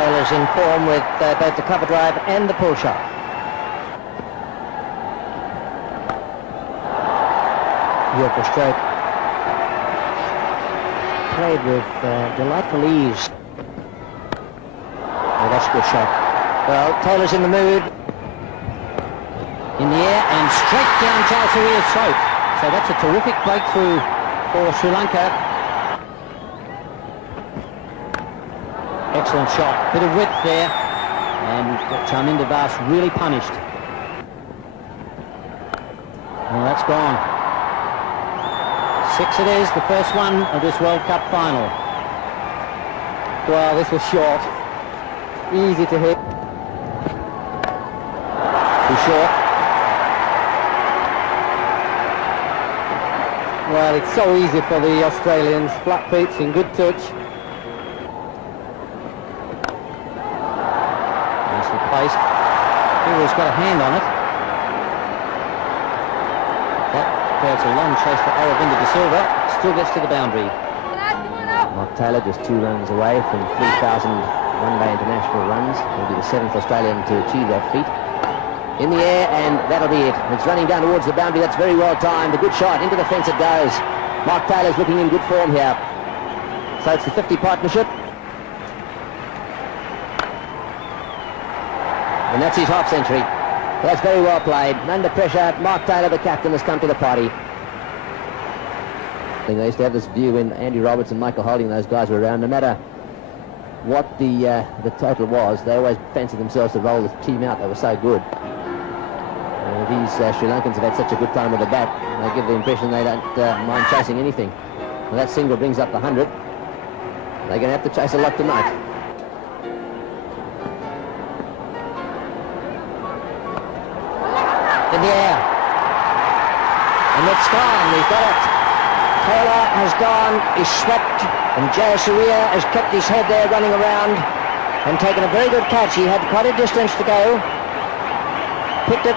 Taylor's in form with both the cover drive and the pull shot. Beautiful stroke. Played with delightful ease. Oh, that's a good shot. Well, Taylor's in the mood. In the air and straight down Jayasuriya's throat. So that's a terrific breakthrough for Sri Lanka. Excellent shot. Bit of width there. And Charminder Vas really punished. Well, that's gone. 6 it is, the first one of this World Cup final. Well, this was short. Easy to hit. Too short. Well, it's so easy for the Australians. Flat pitch and good touch. Nicely placed. He's got a hand on it. That creates a long chase for Aravinda de Silva. Still gets to the boundary. Mark Taylor just 2 runs away from 3,000 one-day international runs. He'll be the 7th Australian to achieve that feat. In the air, and that'll be it. It's running down towards the boundary. That's very well timed. A good shot. Into the fence it goes. Mark Taylor's looking in good form here. So it's the 50 partnership. And that's his half century. That's very well played. Under pressure, Mark Taylor, the captain, has come to the party. They used to have this view when Andy Roberts and Michael Holding, those guys were around, no matter what the total was, they always fancied themselves to roll the team out. They were so good. These Sri Lankans have had such a good time with the bat. They give the impression they don't mind chasing anything. Well, that single brings up the 100. They're going to have to chase a lot tonight. In the air. And it's gone. We've got it. Taylor has gone, is swept, and Jayasuriya has kept his head there running around and taken a very good catch. He had quite a distance to go. Picked it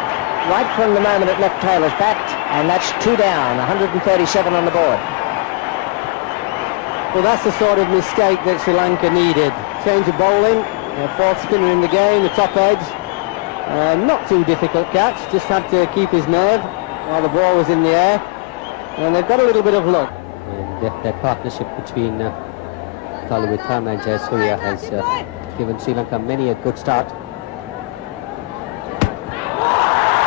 right from the moment it left Taylor's bat, and that's 2 down, 137 on the board. Well, that's the sort of mistake that Sri Lanka needed. Change of bowling, fourth spinner in the game, the top edge. Not too difficult catch, just had to keep his nerve while the ball was in the air. And they've got a little bit of luck. And that partnership between Kaluwitharana and Jayasuriya has given Sri Lanka many a good start.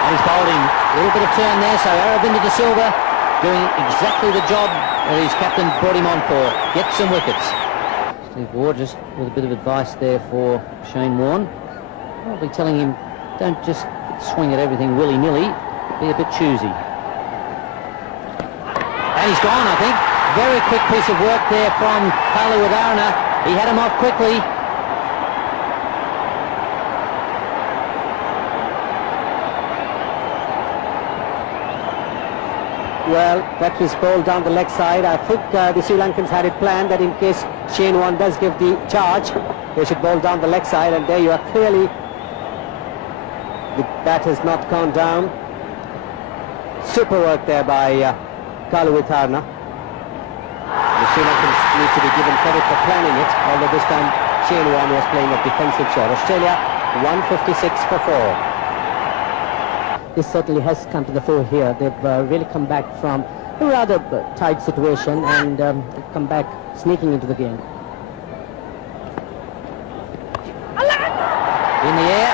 And he's bowling. A little bit of turn there, so Aravinda de Silva doing exactly the job that his captain brought him on for. Get some wickets. Steve Ward just with a bit of advice there for Shane Warne. Probably telling him, don't just swing at everything willy-nilly. Be a bit choosy. And he's gone, I think. Very quick piece of work there from Kaluwitharana. He had him off quickly. Well, that was bowled down the leg side. I think the Sri Lankans had it planned that in case Shane Warne does give the charge, they should bowl down the leg side, and there you are. Clearly the bat has not gone down. Super work there by Kaluwitharana. The Sri Lankans need to be given credit for planning it, although this time Shane Warne was playing a defensive shot. Australia 156 for 4. This certainly has come to the fore here. They've really come back from a rather tight situation and come back sneaking into the game. In the air.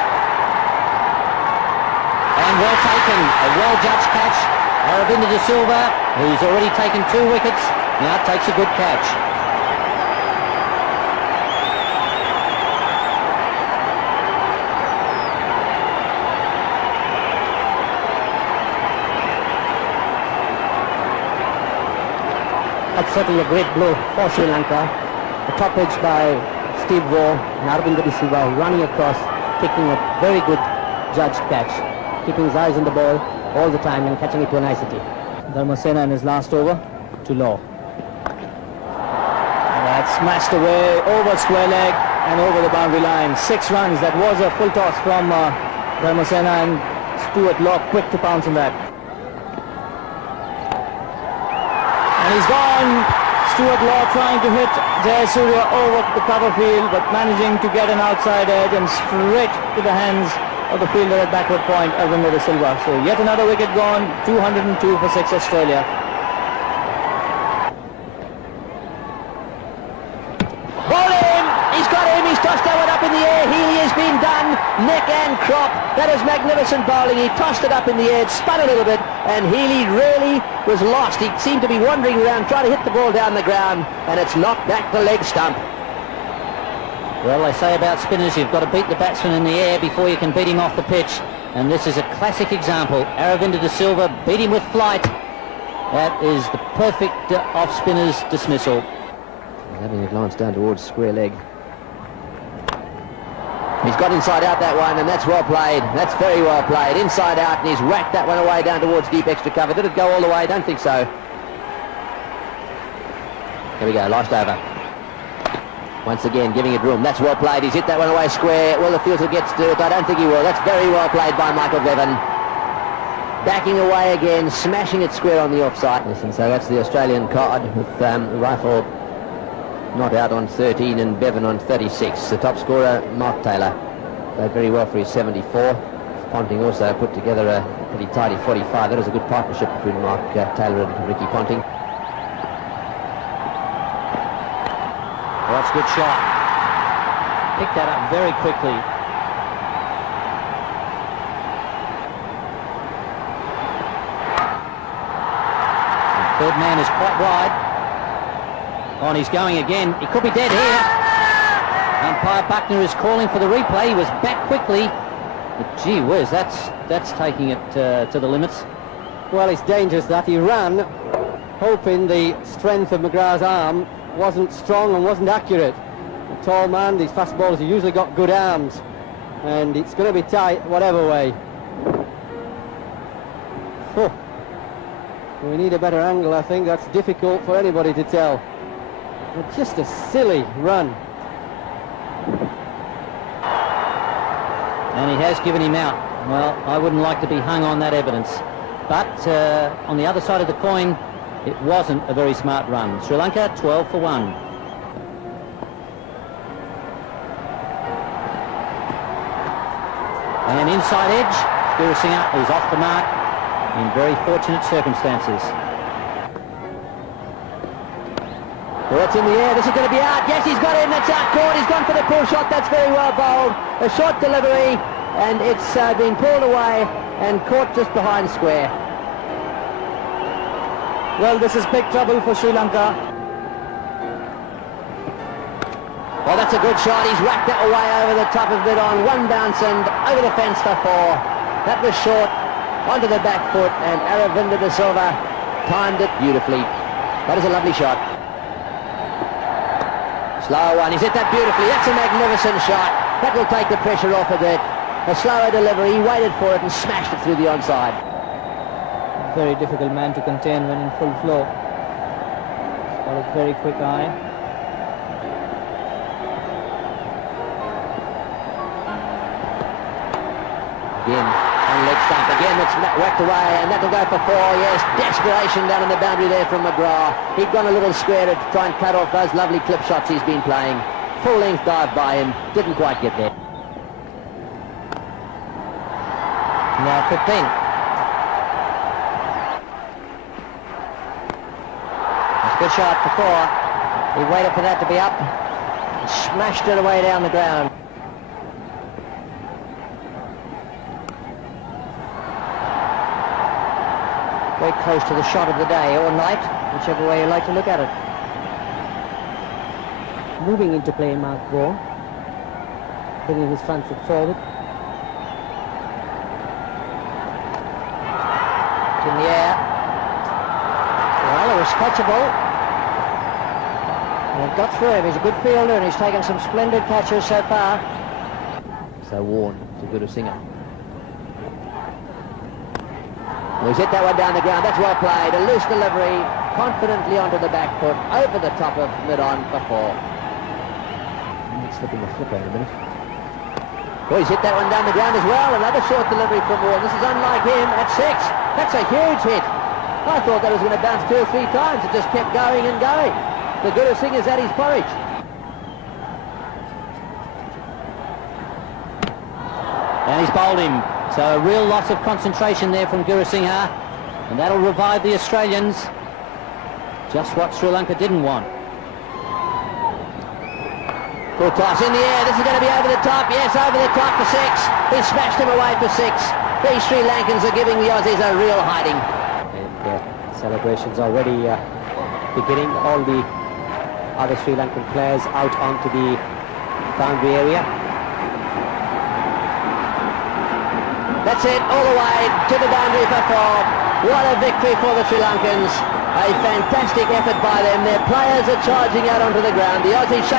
And well taken. A well-judged catch. Aravinda de Silva, who's already taken 2 wickets, now takes a good catch. That's certainly a great blow for Sri Lanka. The top edge by Steve Waugh and Aravinda de Silva running across, taking a very good judged catch, keeping his eyes on the ball all the time and catching it to a nicety. Dharmasena in his last over to Law. That's smashed away over square leg and over the boundary line. 6 runs. That was a full toss from Dharmasena, and Stuart Law quick to pounce on that. And he's gone Stuart Law trying to hit Jayasuriya over the cover field, but managing to get an outside edge and straight to the hands of the fielder at backward point, Aravinda de Silva. So yet another wicket gone, 202 for 6 Australia. Bowling! He's got him, he's tossed that one up in the air. Healy has been done, neck and crop. That is magnificent bowling. He tossed it up in the air, it spun a little bit, and Healy really was lost. He seemed to be wandering around, trying to hit the ball down the ground, and it's knocked back the leg stump. Well, they say about spinners, you've got to beat the batsman in the air before you can beat him off the pitch. And this is a classic example. Aravinda de Silva beat him with flight. That is the perfect off-spinner's dismissal. He's having a glance down towards square leg. He's got inside out that one, and that's well played. That's very well played. Inside out, and he's whacked that one away down towards deep extra cover. Did it go all the way? Don't think so. Here we go, last over. Once again, giving it room. That's well played. He's hit that one away square. Will the fielder gets to it? I don't think he will. That's very well played by Michael Bevan. Backing away again, smashing it square on the offside. Yes, and so that's the Australian card with Rifle not out on 13 and Bevan on 36. The top scorer, Mark Taylor, played very well for his 74. Ponting also put together a pretty tidy 45. That was a good partnership between Mark Taylor and Ricky Ponting. Well, that's a good shot. Picked that up very quickly. The third man is quite wide. Oh, and he's going again. He could be dead here. Umpire Buckner is calling for the replay. He was back quickly. But gee whiz, that's taking it to the limits. Well, it's dangerous that he ran, hoping the strength of McGrath's arm wasn't strong and wasn't accurate. A tall man, these fast bowlers have usually got good arms, and it's going to be tight whatever way. Oh. We need a better angle, I think. That's difficult for anybody to tell. But just a silly run. And he has given him out. Well, I wouldn't like to be hung on that evidence. But on the other side of the coin, it wasn't a very smart run. Sri Lanka 12 for 1. And inside edge, Gurusinha is off the mark in very fortunate circumstances. Well, it's in the air. This is going to be out. Yes, he's got him. That's out caught. He's gone for the pull shot. That's very well bowled. A short delivery, and it's been pulled away and caught just behind square. Well, this is big trouble for Sri Lanka. Well, that's a good shot. He's whacked that away over the top of mid-on. One bounce and over the fence for 4. That was short, onto the back foot, and Aravinda de Silva timed it beautifully. That is a lovely shot. Slow one. He's hit that beautifully. That's a magnificent shot. That will take the pressure off a bit. A slower delivery. He waited for it and smashed it through the onside. Very difficult man to contain when in full flow. He's got a very quick eye. Again, on leg stump. Again, it's whacked away, and that'll go for 4. Yes, desperation down in the boundary there from McGrath. He'd gone a little square to try and cut off those lovely clip shots he's been playing. Full length dive by him. Didn't quite get there. Now 15. Good shot for 4. He waited for that to be up and smashed it away down the ground. Very close to the shot of the day or night, whichever way you like to look at it. Moving into play, Mark Vaughan, bringing his front foot forward. In the air. Well, it was catchable. And it got through him. He's a good fielder and he's taken some splendid catches so far. So Warren to Gurusinha. Well, he's hit that one down the ground. That's well played. A loose delivery, confidently onto the back foot, over the top of mid-on for 4. Slipping the flipper in a minute. Well, he's hit that one down the ground as well. Another short delivery from Warren. This is unlike him at 6. That's a huge hit. I thought that was going to bounce 2 or 3 times. It just kept going and going. The Gurusinha's at his porridge. And he's bowled him. So a real loss of concentration there from Gurusinha. And that'll revive the Australians. Just what Sri Lanka didn't want. Good toss in the air. This is going to be over the top. Yes, over the top for 6. He smashed him away for 6. These Sri Lankans are giving the Aussies a real hiding. And celebrations already beginning. All the other Sri Lankan players out onto the boundary area. That's it, all the way to the boundary for 4. What a victory for the Sri Lankans. A fantastic effort by them. Their players are charging out onto the ground. The Aussies shaking